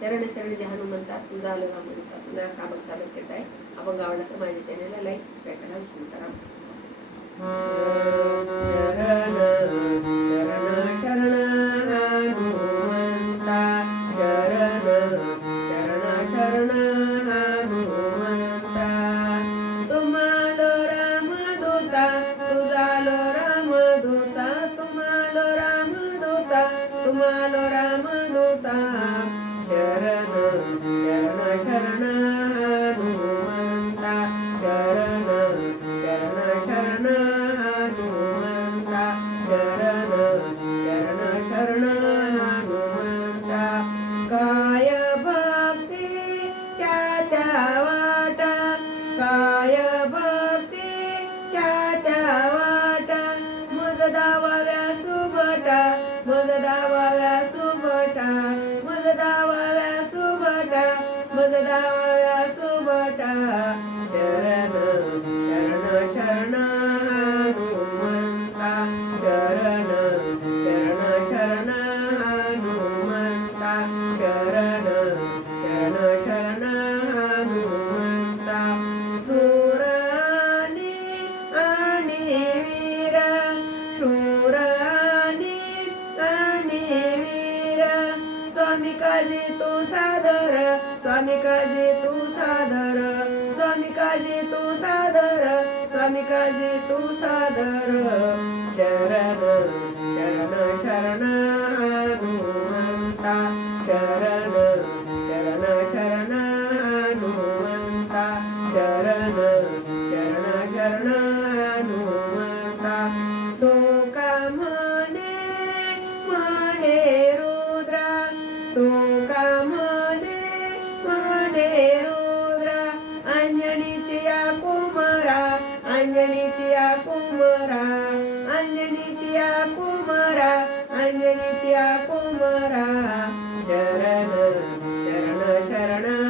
शरण शरण जे हनुमंता तुझा आलो रामदूता. सुंदर असा अभंग सादर करत आहे. अभंग आवडला तर माझ्या चॅनलला लाईक सबस्क्राईब करा. विष्णू शरण शरण शरण हनुमंता शरण शरण शरण हनुमंता. तुम्हालो रामदूता तुझालो रामदूता. तुम्हालो रामदूता तुम्हालो रामदूता. शरण शरण शरण हनुमंता शरण शरण शरण हनुमंता. शरण शरण शरण हनुमंता. काय भक्तीच्या त्या वाटा काय भक्तीच्या त्या वाटा. मग दावाव्या सुबटा मग दावाव्या सुबटा मग दावाव्या सुबटा मग दावाव्या सुबटा. शरण शरण शरण हनुमंता शरण शरण शरण हनुमंता. शरण शरण शरण हनुमंता. शूर आणि वीर शूर आणि वीर. स्वामी काजी तू सादर स्वामी काजी तू सादर स्वामी काजी तू सादर स्वामी काजी तू सादर. शरण शरण शरण हनुमंता शरण शरण शरण हनुमंता. शरण शरण शरण हनुमंता. तो का म्हणे रुद्रा तो का म्हणे रुद्रा. अंजनीची या कुमरा अंजनीची या कुमरा अंजनीची या कुमरा अंजनीची या कुमरा. शरण शरण शरण